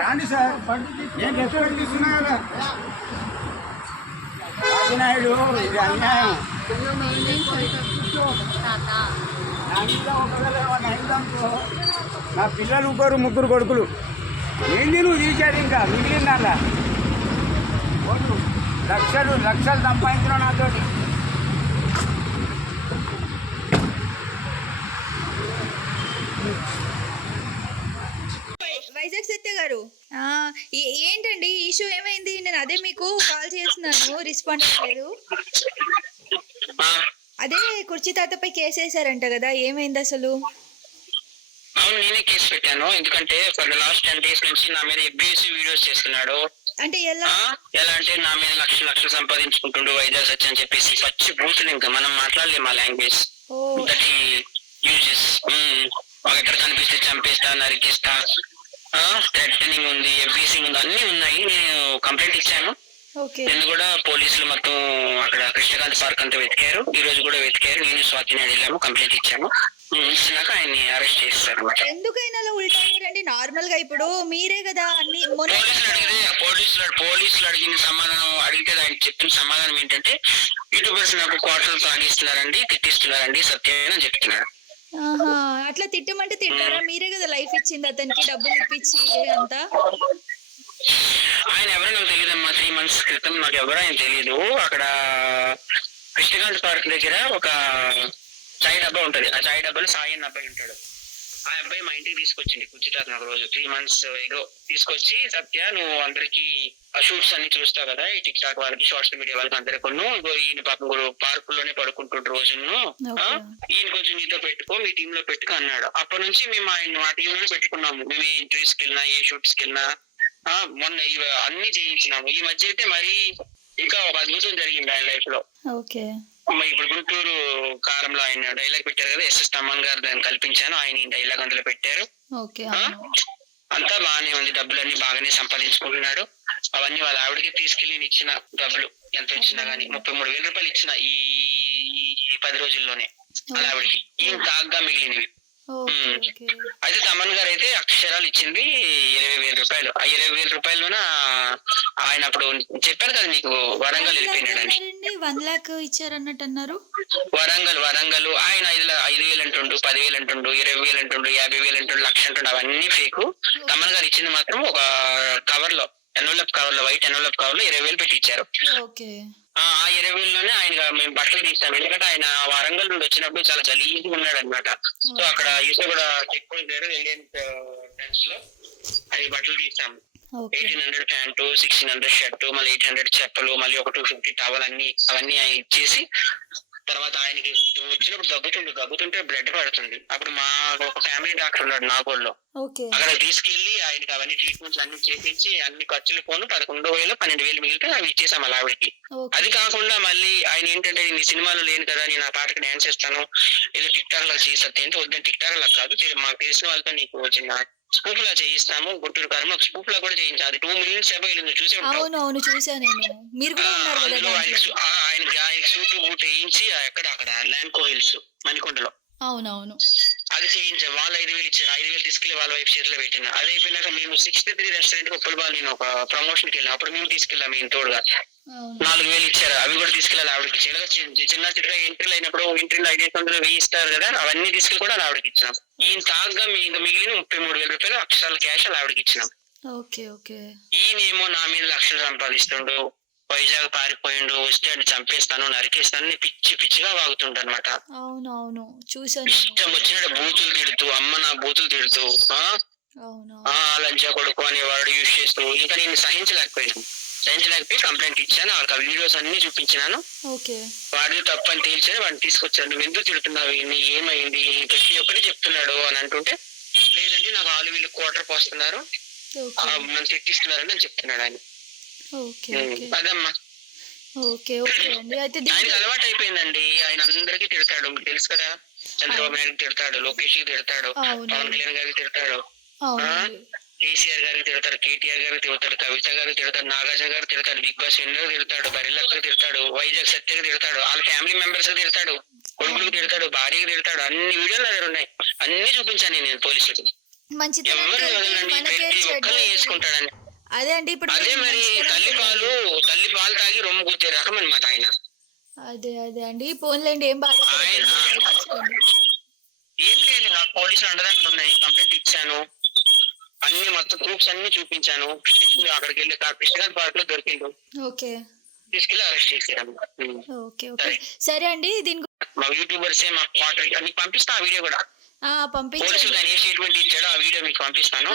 రాండి సార్, నేను రెస్టారెంట్ తీసుకున్నా కదా రాజనాయుడు. ఇది అన్యాయం. నా ఇంట్లో ఒకవేళ అయిందనుకో, నా పిల్లలు ముగ్గురు కొడుకులు, ఏంది నువ్వు తీశాడు ఇంకా మిగిలిందా? లక్షలు సంపాదించిన నాతోటి. వైజాగ్ సత్య గారు, ఏంటండి ఇష్యూ ఏమైంది? నేను అదే మీకు కాల్ చేస్తున్నాను, రెస్పాండ్ అవ్వలేదు. అదే కుర్చీ తాతపై కేసు వేసారంట కదా, ఏమైంది అసలు? అవును, నేనే కేసు పెట్టాను. ఎందుకంటే ఫర్ లాస్ట్ 10 days నుంచి నా మీద అబ్యూసివ్ వీడియోస్ చేస్తున్నాడు. అంటే ఎలా అంటే నా మీద లక్షలు సంపాదించుకుంటుండు వైజాగ్ సత్య అని చెప్పేసి పచ్చి బూతులు. ఇంకా మనం మాట్లాడలేము ఆ లాంగ్వేజ్. ఎక్కడ కనిపిస్తే చంపేస్తా, నరికిస్తా, థ్రెటనింగ్ ఉంది, అబ్యూసింగ్ ఉంది, అన్ని ఉన్నాయి. నేను కంప్లైంట్ ఇచ్చాను. నిన్ను కూడా పోలీసులు మొత్తం అక్కడ కృష్ణకాంత్ పార్క్ అంతా వెతికారు, ఈ రోజు కూడా వెతికారు. నేను స్వాతినాడు వెళ్ళాము, కంప్లైంట్ ఇచ్చాము. ఇచ్చినాక ఆయన్ని అరెస్ట్ చేస్తారు అనమాట. ఎందుకైనా ఉల్టారండి? నార్మల్ గా ఇప్పుడు మీరే కదా అన్ని పోలీసులు అడిగిన సమాధానం అడిగితే ఆయన చెప్పిన సమాధానం ఏంటంటే, యూట్యూబర్స్ నాకు క్వార్టర్లు సాగిస్తున్నారండి, తిట్టిస్తున్నారండి సత్యం అని చెప్తున్నాడు. అట్లా తిట్టమంటే తిట్టారా? మీరే కదా లైఫ్ ఇచ్చింది అతనికి, డబ్బులు ఇప్పించి అంతా. ఆయన ఎవరో నాకు తెలియదమ్మా. 3 months క్రితం నాకు ఎవరో ఆయన తెలీదు. అక్కడ కృష్ణకాంత్ పార్క్ దగ్గర ఒక చాయ్ డబ్బా ఉంటది. ఆ చాయ్ డబ్బాలో సాయి అన్న అబ్బాయి ఉంటాడు. ఆ అబ్బాయి మా ఇంటికి తీసుకొచ్చింది కూర్చుంటారు ఒక రోజు 3 months ఏదో తీసుకొచ్చి, సత్య నువ్వు అందరికి ఆ షూట్స్ అన్ని చూస్తావు కదా, ఈ టిక్ టాక్ వాళ్ళకి, సోషల్ మీడియా వాళ్ళకి అందరికి, ఈయన పాపం పార్కుల్లోనే పడుకుంటుండ్రు రోజును, ఈయన కొంచెం నీతో పెట్టుకో, మీ టీమ్ లో పెట్టుకో అన్నాడు. అప్పటి నుంచి మేము ఆయన మా టీమ్ లోనే పెట్టుకున్నాము. మేము ఏ ఇంటర్వ్యూస్ కి వెళ్ళినా, ఏ షూట్స్ కి వెళ్ళినా మొన్న అన్ని చేయించినాము. ఈ మధ్య అయితే మరి ఇంకా ఒక అద్భుతం జరిగింది ఆయన లైఫ్ లో. ఇప్పుడు గుంటూరు కారంలో ఆయన డైలాగ్ పెట్టారు కదా, ఎస్ఎస్ తమ్మన్ గారు దాన్ని కల్పించాను, ఆయన డైలాగ్ అందులో పెట్టారు. అంతా బాగానే ఉంది, డబ్బులన్నీ బాగానే సంపాదించుకుంటున్నాడు. అవన్నీ వాళ్ళ ఆవిడకి తీసుకెళ్లి ఇచ్చిన డబ్బులు ఎంత ఇచ్చినా గానీ 33,000 రూపాయలు ఇచ్చిన ఈ 10 రోజుల్లోనే వాళ్ళ ఆవిడకి. ఈయన తాగ్గా మిగిలినవి. అయితే తమన్ గారు అయితే అక్షరాలు ఇచ్చింది 20,000 రూపాయలు. ఆ 20,000 రూపాయల్లోన ఆయన అప్పుడు చెప్పారు కదా నీకు, వరంగల్ వెళ్ళిపోయినాడని. 1 lakh ఇచ్చారన్నట్టు అన్నారు. వరంగల్ ఆయన 5,000 అంటుండు, 10,000 అంటుండు, 20,000 అంటుండు, 50,000 అంటుండు, 1,00,000 అంటుండు. అవన్నీ ఫేక్. తమన్ గారు ఇచ్చింది మాత్రం ఒక కవర్ లో, ఎన్వలప్ కవర్ లో, వైట్ ఎన్వలప్ కవర్ లో 20,000 పెట్టి ఇచ్చారు. ఆ 20,000లోనే ఆయన మేము బట్టలు తీస్తాం. ఎందుకంటే ఆయన వరంగల్ నుండి వచ్చినప్పుడు చాలా గలీజ్గా ఉన్నాడు అనమాట. సో అక్కడ కూడా చెక్ పోయింట్ దగ్గర ఇండియన్ ఫ్రెండ్స్ లో అది బట్టలు తీస్తాం. 1,800 ప్యాంటు, 1,600 షర్టు, మళ్ళీ 800 చెప్పులు, మళ్ళీ ఒక 250 టవల్, అవన్నీ ఆయన ఇచ్చేసి, తర్వాత ఆయనకి వచ్చినప్పుడు దగ్గుతుంటే బ్లడ్ పడుతుంది. అప్పుడు మా ఒక ఫ్యామిలీ డాక్టర్ ఉన్నాడు నాగోల్లో, అక్కడ తీసుకెళ్లి ఆయనకి అవన్నీ ట్రీట్మెంట్స్ అన్ని చేపించి అన్ని ఖర్చులు పోను 11,000 12,000 మిగిలితే అవి ఇచ్చేసాం అలా ఆవిడకి. అది కాకుండా మళ్ళీ ఆయన ఏంటంటే, నేను సినిమాలో లేను కదా, నేను ఆ పాటకి డాన్స్ చేస్తాను, ఏదో టిక్ టాక్ లా చేసేస్తే అంటే, వద్దని టిక్ టాక్ లా కాదు, మాకు తెలిసిన వాళ్ళతో నీకు చిన్న స్పూఫ్ లా చేయిస్తాము, గుంటూరు కారం ఒక స్పూఫ్ లా కూడా చేయించాలి. 2 minutes చూసే ఆయనకి సూట్ బూట్ వేయించి అక్కడ ల్యాండ్కో హిల్స్ మణికొండలో అవునవును అది చేయించాం. వాళ్ళు 5,000 ఇచ్చారు. 5,000 తీసుకెళ్లి వాళ్ళ వైఫ్ చేతిలో పెట్టిన. అది అయిపోయినాక మేము 63 రెస్టారెంట్ ఉప్పలబాల్ నేను ఒక ప్రమోషన్ కి వెళ్ళాం. అప్పుడు మేము తీసుకెళ్ళాం ఈయన తోడుగా. 4,000 ఇచ్చారు. అవి కూడా తీసుకెళ్ళాలి ఆవిడకి. చిన్న చిన్న ఎంట్రీలు అయినప్పుడు ఎంట్రీలు 500 1,000 ఇస్తారు కదా, అవన్నీ తీసుకెళ్ళి కూడా ఆవిడకి ఇచ్చినాం. ఈయన తాగ్గా మిగిలిన 33,000 రూపాయలు అక్షరాల క్యాష్ అలా ఆవిడకి ఇచ్చినాం. ఈయనేమో నా మీద లక్షలు సంపాదిస్తుండు, వైజాగ్ పారిపోయిండు, వస్తే అని చంపేస్తాను, నరికేస్తాను, పిచ్చిగా వాగుతుంట అనమాట. అవునవును చూసాను. ఇష్టం వచ్చినట్టు బూతులు తిడుతూ, అమ్మ నా బూతులు తిడుతూ, లంచా కొడుకు అనేవాడు యూజ్ చేస్తూ, ఇంకా నేను సహించలేకపోయి కంప్లైంట్ ఇచ్చాను. వాళ్ళకి ఆ వీడియోస్ అన్ని చూపించినాను. వాడిని తప్పని తేల్చాను. వాడిని తీసుకొచ్చాను. నువ్వు ఎందుకు తిడుతున్నావు, ఏమైంది, ప్రతి ఒక్కటి చెప్తున్నాడు అని అంటుంటే, లేదంటే నాకు వాళ్ళు వీళ్ళు క్వార్టర్ పోస్తున్నారు, నన్ను తిట్టిస్తున్నారని అని చెప్తున్నాడు ఆయన. అదమ్మా ఆయనకి అలవాటు అయిపోయిందండి. ఆయన అందరికీ తిడతాడు, తెలుసు కదా. చంద్రబాబు నాయుడు తిడతాడు, లోకేష్ కి తిడతాడు, పవన్ కళ్యాణ్ గారికి తిడతాడు, కేసీఆర్ గారికి తిడతాడు, కేటీఆర్ గారికి తిడతాడు, కవిత గారికి తిడతాడు, నాగార్జున గారికి తిడతాడు, బిగ్ బాస్ విన్నర్ తిడతాడు, బరిలక్కకి తిడతాడు, వైజాగ్ సత్యకి తిడతాడు, వాళ్ళ ఫ్యామిలీ మెంబర్స్ కి తిడతాడు, కొడుకులకు తిడతాడు, భార్యకి తిడతాడు. అన్ని వీడియోలు దగ్గర ఉన్నాయి. అన్ని చూపించాను నేను పోలీసులకు. మంచిది ఎవరిని వదలండి, ప్రతి ఒక్కరిని వేసుకుంటాడని. అదే అండి ఇప్పుడు అదే మరి తల్లి పాలు తాగి రొమ్ము కూర్చే రకం అనమాట ఆయన. అదే అండి ఫోన్లేండి ఏం బాగా ఏం లేదు, నాకు పోలీసులు అండదండలు ఉన్నాయి, కంప్లైంట్ ఇచ్చాను, అన్ని మొత్తం ప్రూఫ్స్ అన్ని చూపించాను. అక్కడికి వెళ్ళి కృష్ణగారి పార్క్ లో దొరికిండు, ఓకే తీసుకెళ్ళి అరెస్ట్ చేసారు. ఓకే సరే అండి దీని మా యూట్యూబర్స్ మా క్వార్టర్ మీకు పంపిస్తా ఆ వీడియో కూడా. పోలీసులు పంపించండి. ఆయన ఏ స్టేట్మెంట్ ఇచ్చాడో ఆ వీడియో మీకు పంపిస్తాను.